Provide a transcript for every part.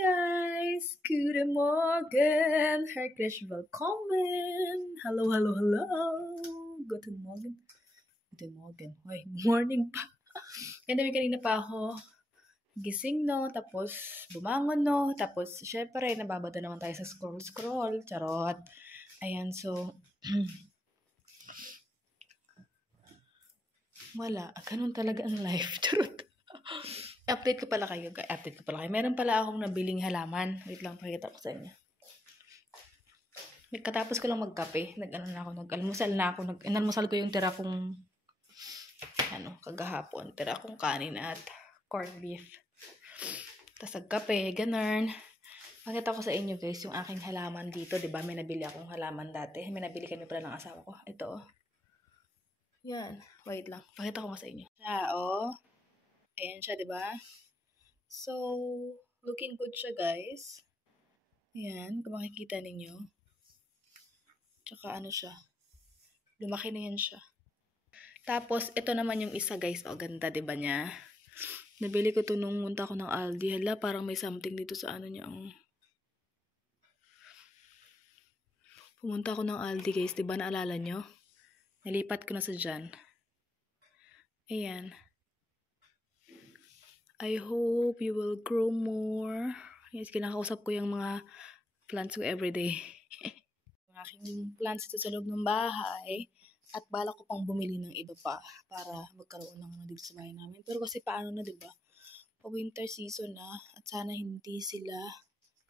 guys! Guten Morgen! Herzlich willkommen! Hello, hello, hello! Guten Morgen. Guten Morgen. Hoy, morning pa. Anyway, kanina pa ako gising, no? Tapos, bumangon, no? Tapos, syempre, nababada naman tayo sa scroll-scroll. Charot. Ayan, so, wala. Ganun talaga ang life. Charot. Update ko pala kayo. Meron pala akong nabiling halaman. Wait lang, pakita ko sa inyo. Katapos ko lang magkape. Nag-almusal na ako. Inalmusal ko yung tira kong kagahapon. Tira kong kanin at corned beef. Tapos nagkape, ganun. Pakita ko sa inyo guys, yung aking halaman dito. Diba? May nabili akong halaman dati. May nabili kami pala ng asawa ko. Ito. Yan. Wait lang. Pakita ko nga sa inyo. Ayan siya, diba? So, looking good siya, guys. Ayan, kung makikita ninyo. Tsaka siya. Lumaki na yan siya. Tapos, ito naman yung isa, guys. O, ganda, diba niya? Nabili ko to nung munta ko ng Aldi. Hala, parang may something dito sa niya. Pumunta ko ng Aldi, guys. Diba, naalala nyo? Nalipat ko na sa dyan. Ayan. I hope you will grow more. Yes, kinakausap ko yung mga plants ko everyday. Yung aking plants ito sa loob ng bahay. At balak ko pang bumili ng iba pa para magkaroon ng dito sa bahay namin. Pero kasi paano na, diba? Pa-winter season na. At sana hindi sila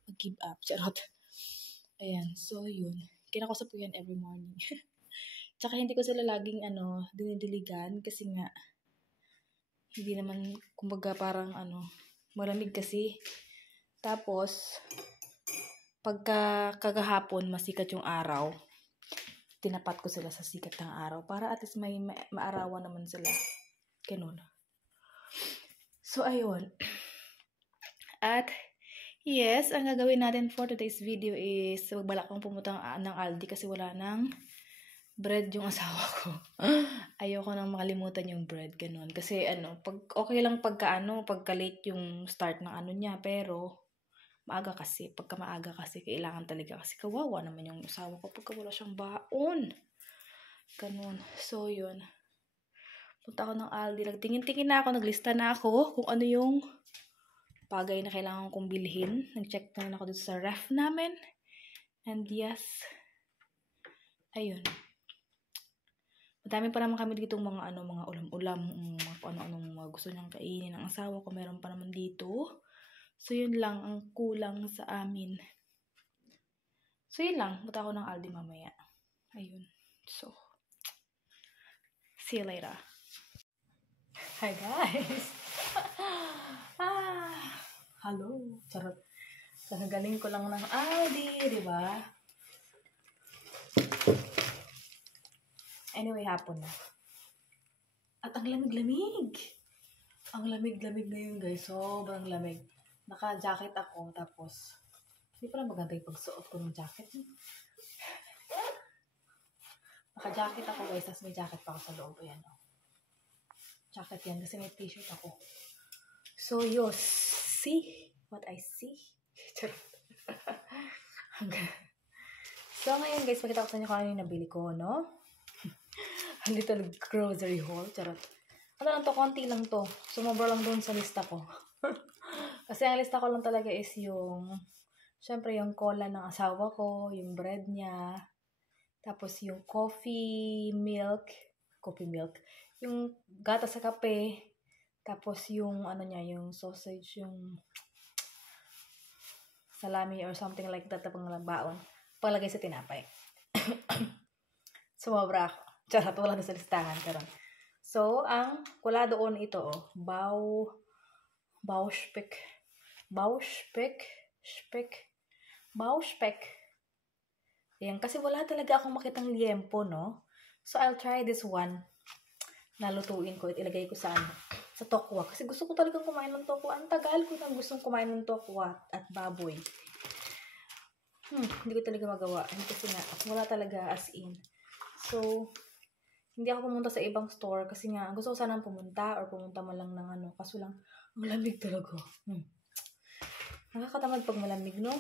mag-give up. Charot. Ayan. So, yun. Kinakausap ko yan every morning. Tsaka hindi ko sila laging dinidiligan kasi nga hindi naman, kumbaga parang malamig kasi. Tapos, pagka kagahapon, masikat yung araw, tinapat ko sila sa sikat ng araw para at least may maarawan naman sila. Ganun. So, ayun. At, yes, ang gagawin natin for today's video is magbalak kong pumunta ng Aldi kasi wala nang bread yung asawa ko. Ayoko nang makalimutan yung bread, ganun. Kasi okay lang pagka late yung start ng niya, pero maaga kasi. Pagka maaga kasi, kailangan talaga kasi kawawa naman yung asawa ko pagka wala siyang baon. Ganun. So, yun. Punta ako ng Aldi. Nagtingin-tingin na ako, naglista na ako kung ano yung bagay na kailangan kong bilhin. Nag-check na ako dito sa ref namin. And yes, ayun. Madami pa naman kami dito mga ulam-ulam, mga ano-anong mga gusto niyang kainin ng asawa ko. Meron pa naman dito. So, yun lang ang kulang sa amin. So, yun lang. Punta ako ng Aldi mamaya. Ayun. So, see you later. Hi, guys! Hello! Charot. Kagagaling ko lang ng Aldi, di ba? Anyway, hapon na. At ang lamig-lamig. Ang lamig-lamig ngayon, guys. Sobrang lamig. Naka-jacket ako, tapos hindi pala maganda yung pagsuot ko ng jacket. Naka-jacket ako, guys, tapos may jacket pa ako sa loob. Ayan, jacket yan, kasi may t-shirt ako. So, you see what I see? So, ngayon, guys, pakita ko sa inyo kung ano yung nabili ko, no? Ang little grocery haul. Charot. Lang to, konti lang to. Sumobra lang doon sa lista ko. Kasi ang lista ko lang talaga is syempre yung cola ng asawa ko, yung bread niya, tapos yung coffee milk, yung gata sa kape, tapos yung yung sausage, yung salami or something like that, tapang baon, palagay sa tinapay. Sumobra ako. Charot, wala na sa listahan. Karon. So, ang wala doon ito, Bauspec. Ayan, kasi wala talaga akong makitang liempo, no? So, I'll try this one. Nalutuin ko at ilagay ko sa tokwa. Kasi gusto ko talagang kumain ng tokwa. Ang tagal ko nang gustong kumain ng tokwa at baboy. Hindi ko talaga magawa. Kasi nga, wala talaga as in. So, hindi ako pumunta sa ibang store kasi nga gusto ko sanang pumunta or pumunta man lang ng kaso lang ang lamig talaga. Nakakatamad pag malamig, no?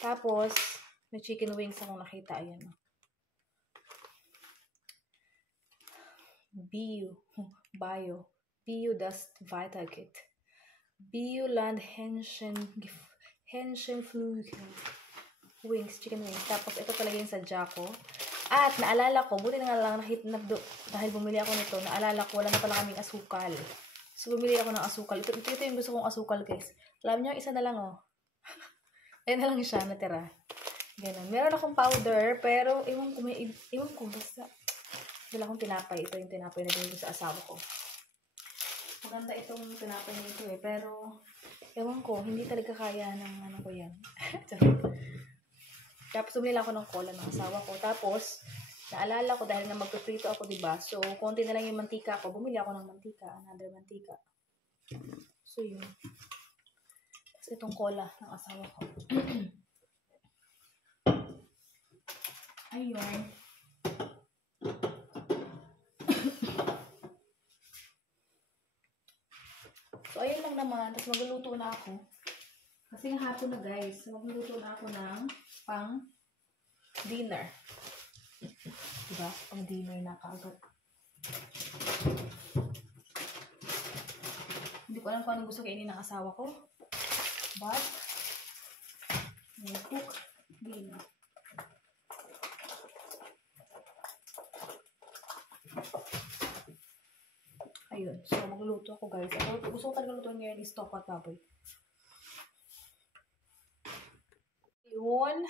Tapos, may chicken wings akong nakita. Ayan. Bio Dust Vitakit. Bioland Henshin Flugel. Wings, chicken wings. Tapos, ito talaga yung sadya ko. At, naalala ko, buti na nga lang, dahil bumili ako nito, naalala ko, wala na pala kaming asukal. So, bumili ako ng asukal. Ito yung gusto kong asukal, guys. Alam niyo, isa na lang, oh. Ayan na lang siya, natira. Ganun. Meron akong powder, pero, ewan ko, basta, wala akong tinapay. Ito yung tinapay na binili ko sa asawa ko. Maganda itong tinapay nito, eh. Pero, ewan ko, hindi talaga kaya ng ano ko yan. Tapos, bumili ako ng cola ng asawa ko. Tapos, naalala ko dahil na magpiprito ako, diba? So, konti na lang yung mantika ko. Bumili ako ng mantika. Another mantika. So, yun. Tapos, itong cola ng asawa ko. Ayun. So, ayun lang naman. Tapos, magluluto na ako. Kasi nga hapon na, guys. Magluluto na ako ng pang dinner. Diba? Pang dinner na kaagad. Hindi ko alam kung anong gusto kainin ng asawa ko. But, may cook dinner. Ayun. So, magluluto ako, guys. Gusto ko talaga lutuin ngayon is stock at baboy. Yun.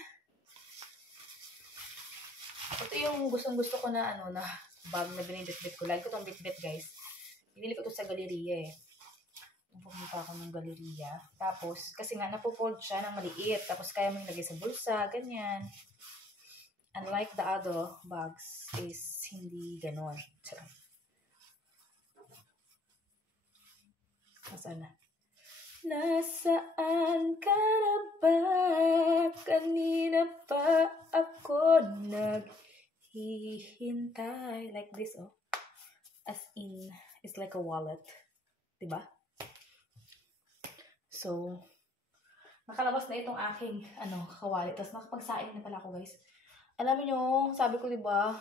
Ito yung gustong-gusto ko na na bag na binibit-bit ko. Like ko itong bit-bit, guys. Binili ko ito sa Galleria, eh. Pumunta ako ng Galleria. Tapos, kasi nga, napofold siya ng maliit. Tapos, kaya mo yung lagay sa bulsa, ganyan. Unlike the other bags, is hindi ganon. So, nasaan na? Nasaan ka na ba? Kanina pa ako naghihintay. Like this, oh. As in, it's like a wallet. Diba? So, nakalabas na itong aking, kawalit. Tapos, nakapagsaing na pala ako, guys. Alam niyo, sabi ko, diba,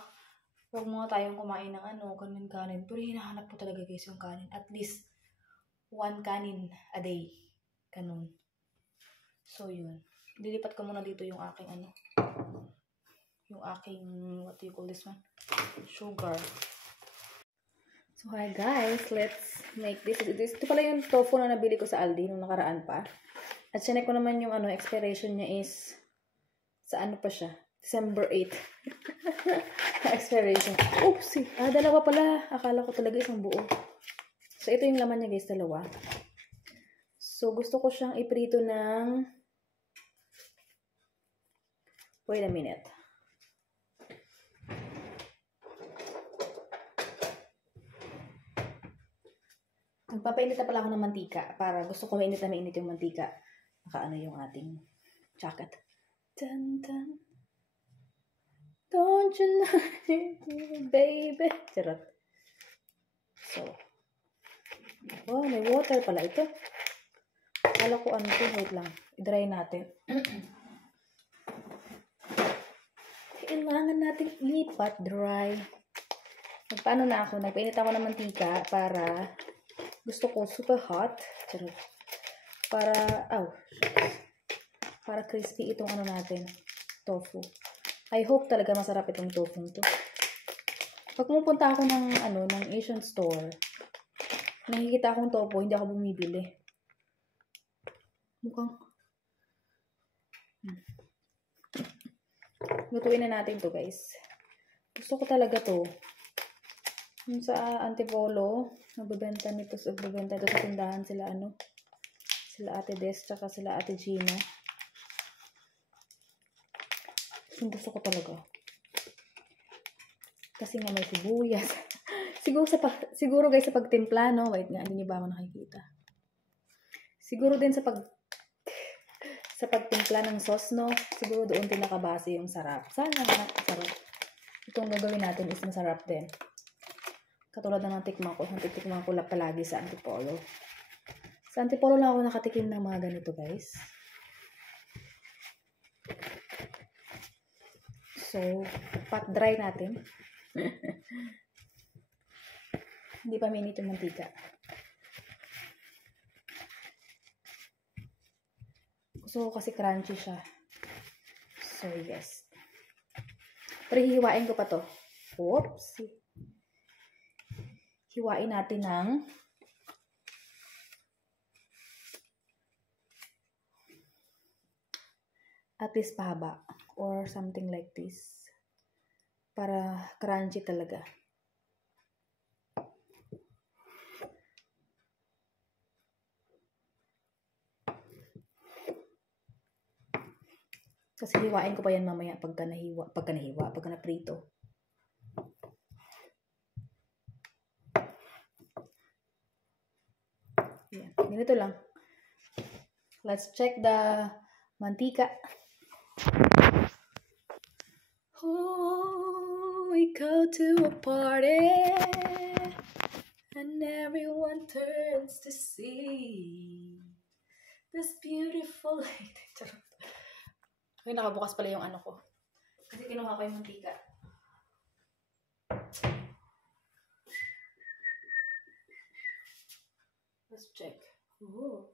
huwag muna tayong kumain ng kanin. Pero hinahanap ko talaga, guys, yung kanin. At least, 1 kanin a day. Ganun. So, yun. Dilipat ko muna dito yung aking what do you call this one? Sugar. So, hi guys. Let's make this. Ito pala yung tofu na nabili ko sa Aldi nung nakaraan pa. At sinek ko naman yung expiration niya is sa pa siya? December 8. Expiration. Oopsie. Dalawa pala. Akala ko talaga isang buo. So, ito yung laman niya, guys, dalawa. So, gusto ko siyang iprito ng... Wait a minute. Magpapainit na pala ako ng mantika para gusto ko mainit yung mantika. Nakaano yung ating jacket. Dun, dun. Don't you know me, baby? Charot. So, wow, may water pala ito. Kala ko ito. Wait lang. I-dry natin. Kailangan natin lipat dry. Paano na ako? Nagpainit ako ng mantika para gusto ko super hot. Para crispy itong natin. Tofu. I hope talaga masarap itong tofu to. Pag pumupunta ako ng Asian store, nakikita akong tofu, hindi ako bumibili. Mukhang lutuin na natin to, guys. Gusto ko talaga to. Yung sa Antipolo, nagbebenta ito sa tindahan sila sila Ate Des, tsaka sila Ate Gina. Gusto ko talaga. Kasi nga may sibuyas. siguro guys sa pagtimpla, no? Wait nga, hindi niyo ba ako nakikita? Siguro din sa pagtimpla ng sauce, no? Siguro doon din nakabase yung sarap. Sana sarap. Itong gagawin natin is masarap din. Katulad na ng tikman ko. Yung tikman ko palagi sa Antipolo. Sa Antipolo lang ako nakatikim ng mga ganito, guys. So, pat dry natin. Hindi pa minute yung mantika. Gusto ko kasi crunchy siya. So, yes. Pero hihiwain ko pa to. Oops. Hiwain natin ng at least pahaba. Or something like this. Para crunchy talaga. Kasi hiwain ko pa yan mamaya pagka naprito. Yan. Ganito lang. Let's check the mantika. Oh, we go to a party and everyone turns to see this beautiful lady. Ay, nakabukas pala yung ano ko. Kasi kinuha ko yung mantika. Let's check. Ooh.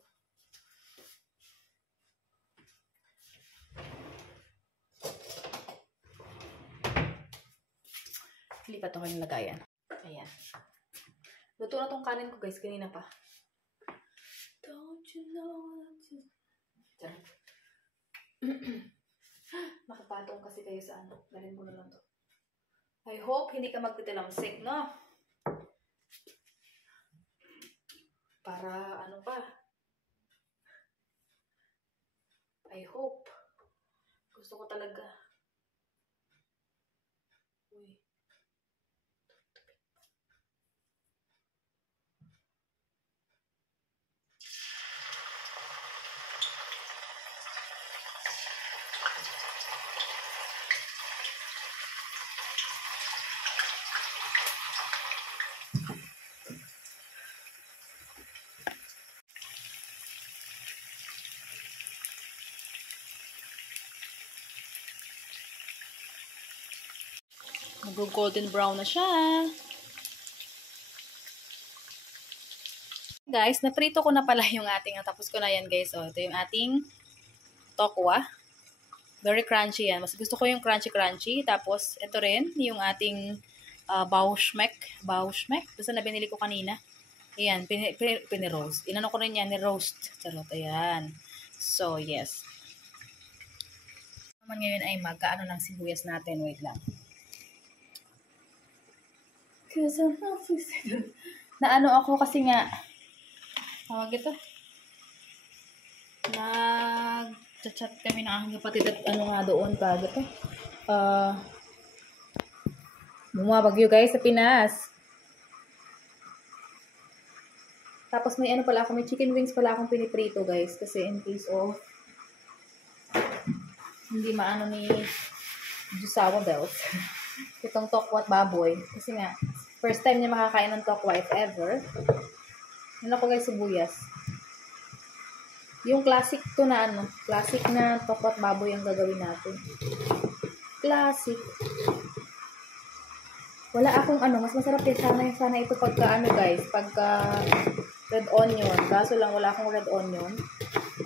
Lipat ako yung lagayan. Ayan. Luto na tong kanin ko, guys. Kanina pa. Don't you know that Nakapatong kasi kayo sa ano. Dalhin ko na lang to. I hope hindi ka magtitilamsik, no? Para ano pa. I hope. Gusto ko talaga. Uy. Mag-golden brown na siya. Guys, naprito ko na pala yung ating, tapos ko na yan guys. Oh, ito yung ating tokwa. Very crunchy yan. Mas gusto ko yung crunchy-crunchy. Tapos, ito rin, yung ating bauschmeck. Basta na binili ko kanina. Ayan, piniroast. Inano ko rin yan, ni-roast. Charot, ayan. So, yes. Naman ngayon ay magkaano ng sibuyas natin. Wait lang. Naano ako kasi nga tawag ito nag-chat kami ng aking kapatid at ano nga doon pag ito bumabagyo guys sa Pinas. Tapos may ano pala ako, may chicken wings pala akong piniprito guys kasi in case of hindi maano ni Jusawa Bells itong tokwa at baboy. Kasi nga, first time niya makakain ng tokwa if ever. Ano ko guys, sibuyas. Yung classic to na ano, classic na tokwa at baboy ang gagawin natin. Classic. Wala akong ano, mas masarap din sana ito pagka ano guys, pagka red onion. Kaso lang wala akong red onion.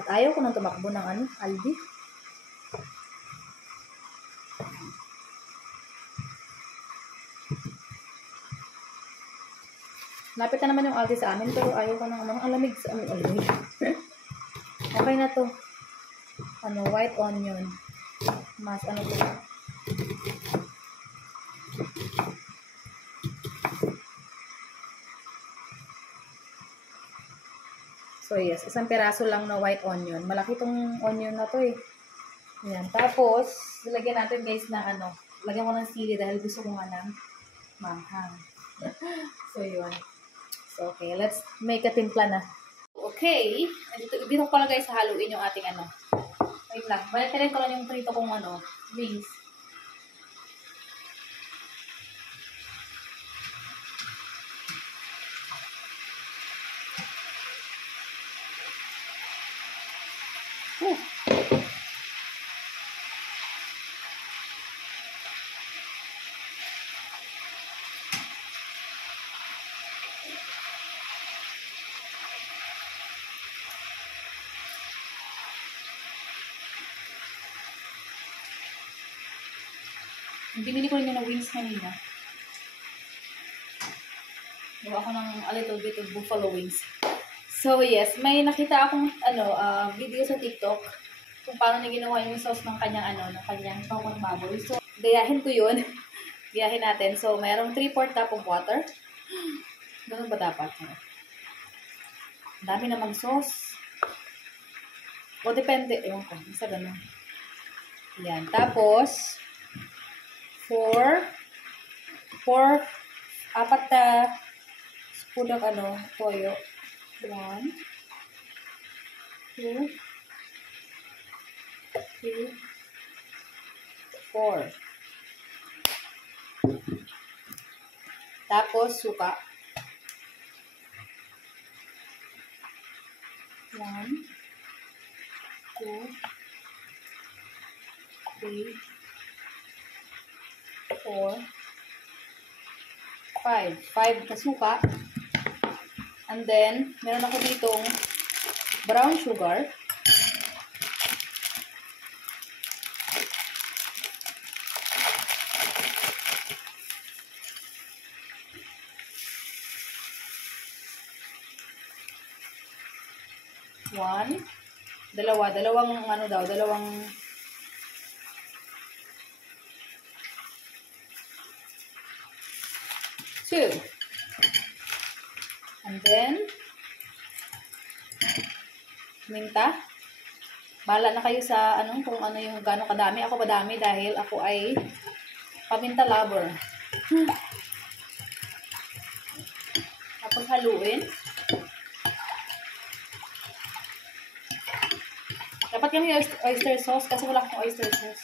At ayaw ko nang tumakbo ng ano, Aldi. Lapit na naman yung Aldi sa amin, pero ayaw ko ng alamig sa amin. Alamig. Okay na to. Ano, white onion. Mas ano to. So yes, isang piraso lang na white onion. Malaki tong onion na to eh. Ayan. Tapos, lagyan natin guys na ano. Lagyan ko ng sili dahil gusto ko nga ng manghang. So yun. So, okay, let's make a timpla na. Okay, dito ko pala guys haluin yung ating ano. Wait lang, balik ko lang yung prito kong ano, wings. Oh. Binili ko rin yung wings kanina. Gawa ako ng a little bit of buffalo wings. So yes, may nakita akong video sa TikTok kung paano niya ginawa yung sauce ng kanyang ng kanyang tokong baboy. So gayahin ko yun. Gayahin natin. So mayroong 3/4 cup of water. Ganun ba dapat? Ang dami namang sauce. O depende. Ewan ko. Basta ganun. Yan. Tapos 4 na spoon ng toyo. 1, 2, 3, 4. Tapos suka. 1, 2, 3, 4, 5. 5 na suka. And then, meron ako ditong brown sugar. Dalawang 2. And then, minta. Bahala na kayo sa kung yung gano'ng kadami. Ako madami dahil ako ay paminta lover. Tapos haluin. Dapat yung oyster sauce kasi wala akong oyster sauce.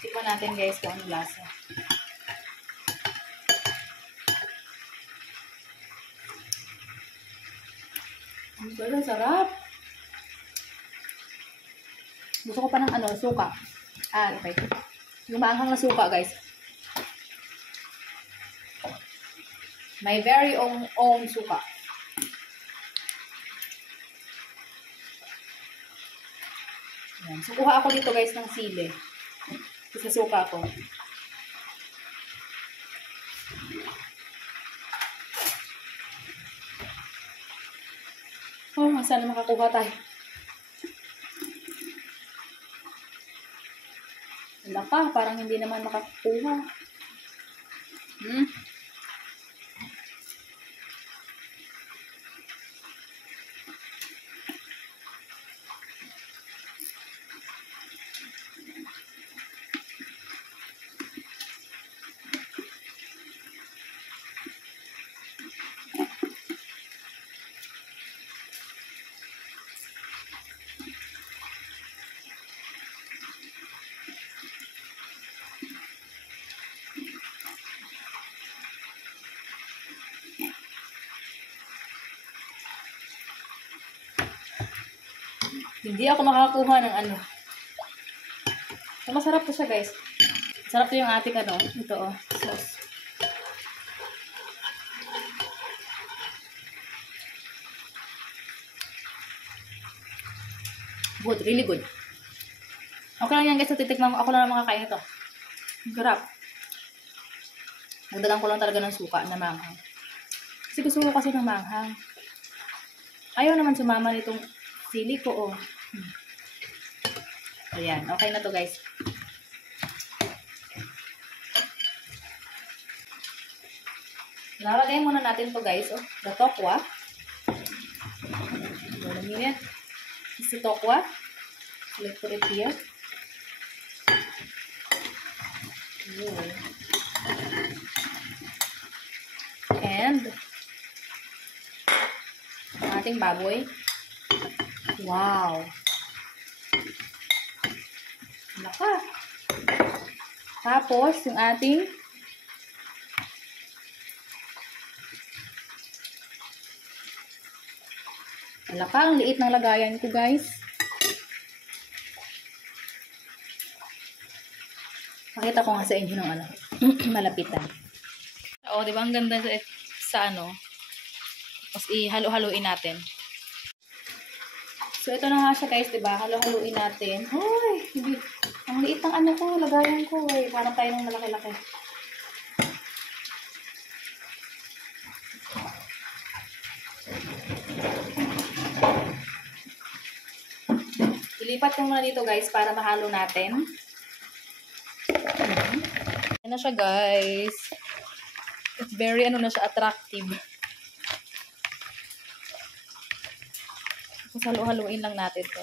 Tikman natin guys kung ano lasa. Ang sarap. Gusto ko pa ng suka. Okay. Yung maanghang na suka guys. My very own suka. Yan. So, kuha ako dito guys ng sili. Sa suka ko. Oh, sana makakuha tayo. Wala pa, parang hindi naman makakuha. Hindi ako makakuha ng So, masarap to siya, guys. Masarap to yung ating ito, sauce. Good, really good. Okay lang yan, guys. So, titikman ko. Ako lang makakain ito. Sarap. Nagdagan ko lang talaga ng suka na manghang. Kasi gusto ko kasi ng manghang. Ayaw naman sumama nitong sili ko, Ayan, okay na to guys. Lalagay muna natin to guys, the tokwa. Wala niyo yan. This is tokwa. Let's put it here. And ang ating baboy. Wow. Naka. Tapos, yung ating Alaka, ang liit ng lagayan ko, guys. Pakita ko nga sa inyo ng ano, malapitan. Oo, di ba? Ang ganda sa ano. Tapos ihalo-haluin natin. So, ito na nga siya, guys, di ba? Halo-haluin natin. Hoy, ang liit ng ano ko, lagayan ko. Eh. Parang tayo ng malaki-laki. Ilipat ko muna dito, guys, para mahalo natin. Yan na siya, guys. It's very, ano na siya, attractive. Tapos halo-haluin lang natin to.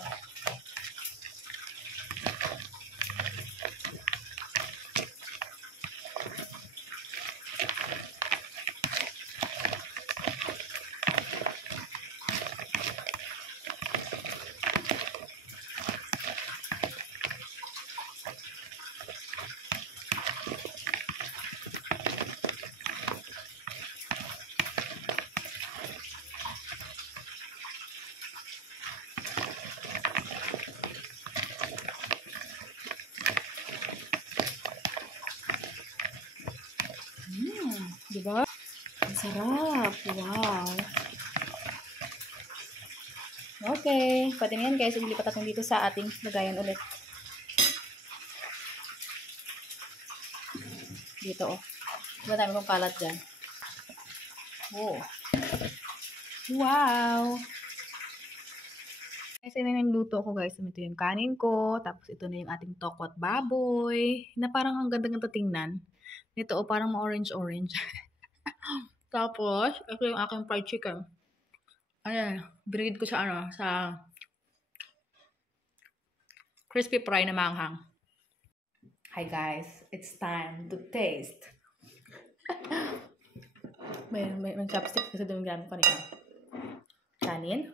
Diba? Ang sarap. Wow. Okay. Pati na yan, guys. Ilipat natin dito sa ating lagayan ulit. Dito, oh. Diba dami kong kalat dyan? Oh. Wow. Kasi na yung luto ko, guys. Ito yung kanin ko. Tapos ito na yung ating tokwa at baboy. Na parang ang ganda-ganda tingnan. Ito, oh, parang ma-orange-orange. Tapos, ito yung aking fried chicken. Ayan, binigid ko sa ano, sa crispy fry na manghang. Hi guys, it's time to taste. may chopstick kasi doon gamit ko nito. Kanin.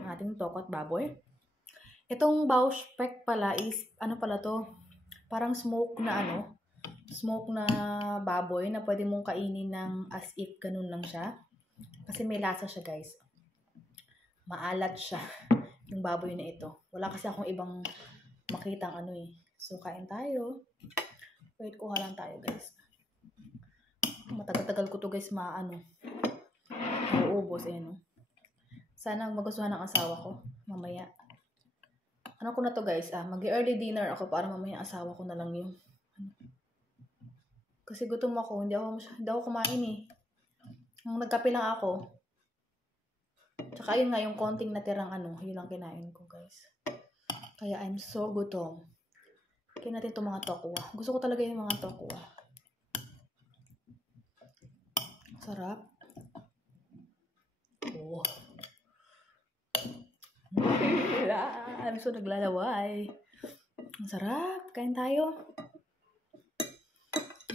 Ang ating tokwa at baboy. Itong bauspek pala is, ano pala to? Parang smoke na ano, smoke na baboy na pwede mong kainin ng as if ganun lang siya. Kasi may lasa siya, guys. Maalat siya, yung baboy na ito. Wala kasi akong ibang makitang ano eh. So, kain tayo. Wait, kuha lang tayo, guys. Matagal-tagal ko to, guys, mauubos, eh, no? Sana magustuhan ng asawa ko mamaya. Ano ko na to, guys? Mag-early dinner ako para mamaya asawa ko na lang yung kasi gutom ako, hindi ako kumain eh. Nung nagkape lang ako. Tsaka yun nga, yung konting natirang ano, yun lang kinain ko, guys. Kaya I'm so gutom. Kaya natin itong mga tokwa. Gusto ko talaga yung mga tokwa. Sarap. Oh. I'm so naglalaway. Ang sarap. Kain tayo.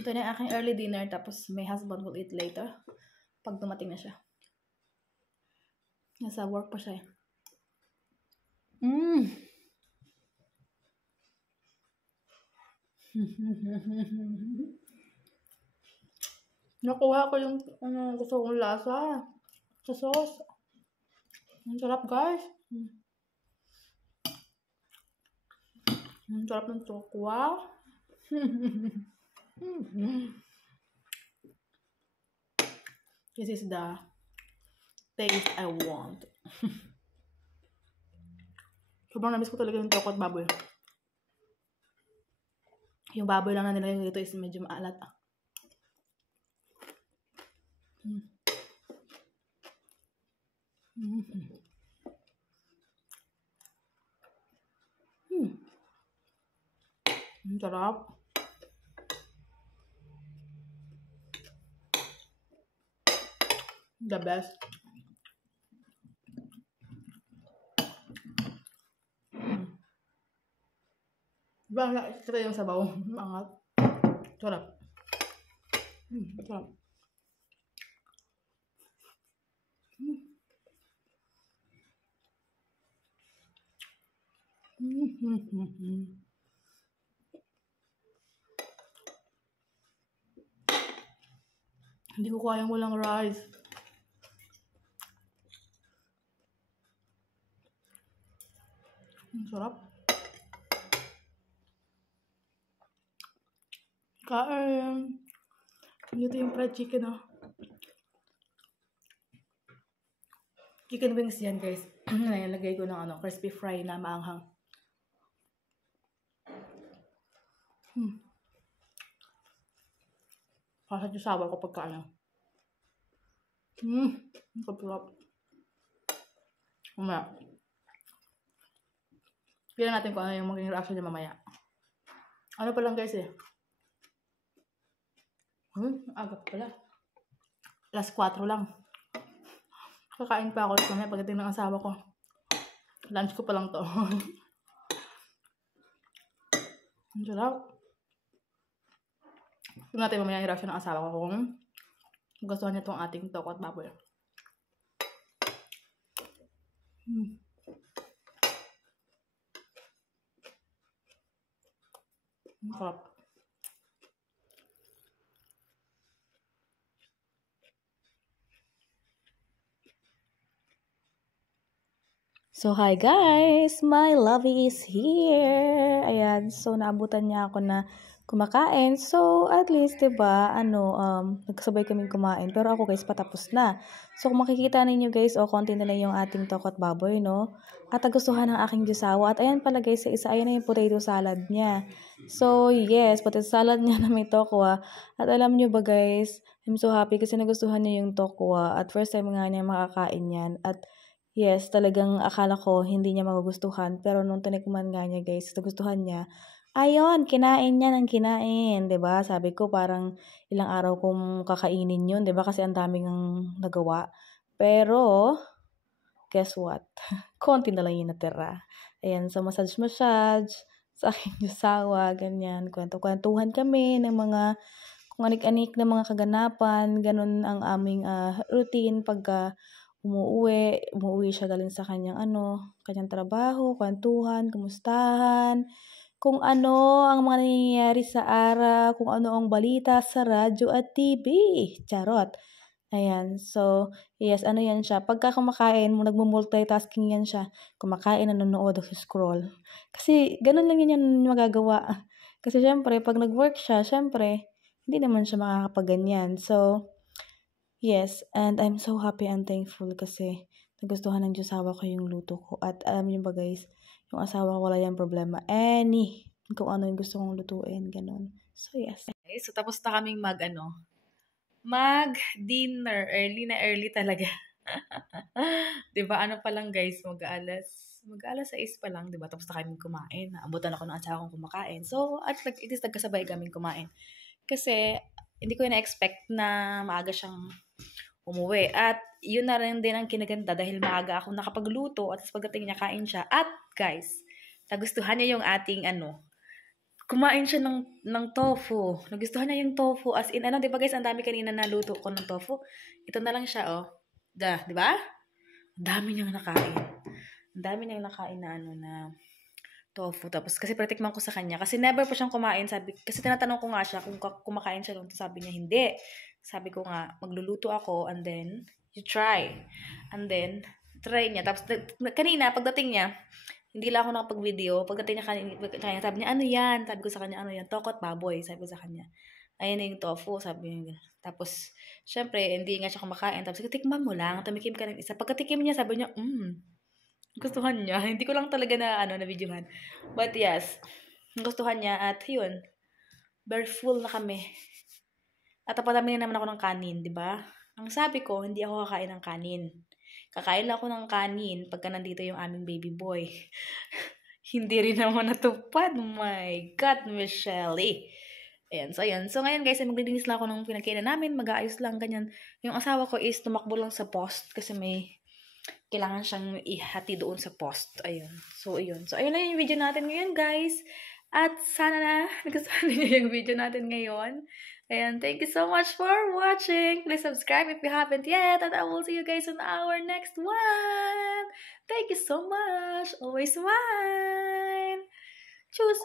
Ito na yung aking early dinner. Tapos my husband will eat later. Pag dumating na siya. Nasa work pa siya. Nakuha ko yung gusto kong lasa sa sauce. Ang sarap, guys. Ang sarap ng tokwa. This is the taste I want. Sobrang namiss ko talaga yung tokwa at baboy. Yung baboy lang na nilagay dito is medyo maalat. Ang sarap. The best. Diba, nakikita yung sabaw. Angat. Sarap. Sarap. Hindi ko kayang walang rice. Ang sarap. Kain. Ito yung fried chicken, oh. Chicken wings yan, guys. Nalagay ko ng crispy fry na maanghang. Kasi yung sawa ko pagka ano. Ang sarap. Mamaya. Tignan natin kung ano yung magiging reaction niya mamaya. Ano pa lang, guys, eh. Aga pala. Last 4 lang. Kakain pa ako ulit mamaya pagdating ng asawa ko. Lunch ko pa lang to. Ang sarap. Tignan natin mamaya yung reaction ng asawa ko kung gustuhan niya itong ating toko at baboy. Ang sarap. So, hi guys! My lovey is here! Ayan, so naabutan niya ako na kumakain. So, at least, diba, nagkasabay kaming kumain. Pero ako guys, patapos na. So, kung makikita ninyo guys, konti na lang yung ating toko at baboy, no? At nagustuhan ng aking jusawa. At ayan pala guys, ayan na yung potato salad niya. So, yes, potato salad niya na may tokwa. At alam nyo ba guys, I'm so happy kasi nagustuhan niya yung tokwa. At first time nga niya makakain yan. At yes, talagang akala ko hindi niya magugustuhan. Pero nung tinikman nga niya guys, nagustuhan niya. Ayun, kinain niya ng kinain, 'di ba? Sabi ko parang ilang araw kong kakainin 'yun, 'di ba? Kasi ang daming ang nagawa. Pero guess what? Konti na lang 'yung natira. Ayan, so massage sa aking asawa, ganyan. Kwento-kwentuhan kami ng mga kung anik-anik na mga kaganapan, ganun ang aming routine pagka umuwi siya galing sa kanyang trabaho, kwentuhan, kumustahan, kung ano ang mga nangyayari sa araw, kung ano ang balita sa radyo at TV. Charot. Ayan. So, yes, yan siya. Pagka kumakain, nagmo-multitasking yan siya. Kumakain, nanonood, scroll. Kasi, ganun lang yan magagawa. Kasi, syempre, pag nag-work siya, syempre, hindi naman siya makakapaganyan. So, yes, and I'm so happy and thankful kasi nagustuhan ng asawa ko yung luto ko. At alam niyo ba guys, yung asawa ko wala yung problema. Kung ano yung gusto kong lutuin, ganun. So yes. Okay, so tapos na kaming mag-dinner. Early talaga. Diba, pa lang guys, mag-alas 6 pa lang, diba? Tapos na kaming kumain. Naabutan ako ng asawa kong kumakain. So, at least nagkasabay kaming kumain. Kasi, hindi ko na-expect na maaga siyang umuwi. At yun na rin din ang kinaganda dahil maaga ako nakapagluto at pagdating niya kain siya. At guys, nagustuhan niya yung ating kumain siya ng tofu. Nagustuhan niya yung tofu. As in, di ba guys, ang dami kanina naluto ko ng tofu. Ito na lang siya, oh. Di ba? Ang dami niyang nakain. Ang dami niyang nakain na tofu. Tapos, kasi pratikman ko sa kanya. Kasi never po siyang kumain. Kasi tinatanong ko nga siya kung kumakain siya. Sabi niya, hindi. Sabi ko nga, magluluto ako and then, you try. And then, try niya. Tapos, kanina, pagdating niya, hindi lang ako nakapag-video. Pagdating niya kanina, sabi niya, ano yan? Sabi ko sa kanya, ano yan? Toko at baboy. Sabi ko sa kanya. Ayan na yung tofu. Sabi niya. Tapos, syempre, hindi nga siya kumakain. Tapos, tikman mo lang. Tumikim ka ng isa. Pagkatikim niya, sabi niya, gustuhan niya. Hindi ko lang talaga na videohan. But yes, gustuhan niya at yun. Very full na kami. At napadami naman ako ng kanin, di ba? Ang sabi ko, hindi ako kakain ng kanin. Kakain lang ako ng kanin pagka nandito yung aming baby boy. Hindi rin naman natupad. My God, Michelle. Ayan, so ayan. So ngayon guys, maglilinis lang ako ng pinagkainan namin. Mag-aayos lang, ganyan. Yung asawa ko is tumakbo lang sa post kasi may kailangan siyang ihati doon sa post. Ayun. So, ayun. So, ayun na yung video natin ngayon, guys. At sana na nagustuhan niyo yung video natin ngayon. Ayan. Thank you so much for watching. Please subscribe if you haven't yet. And I will see you guys on our next one. Thank you so much. Always smile. Choose.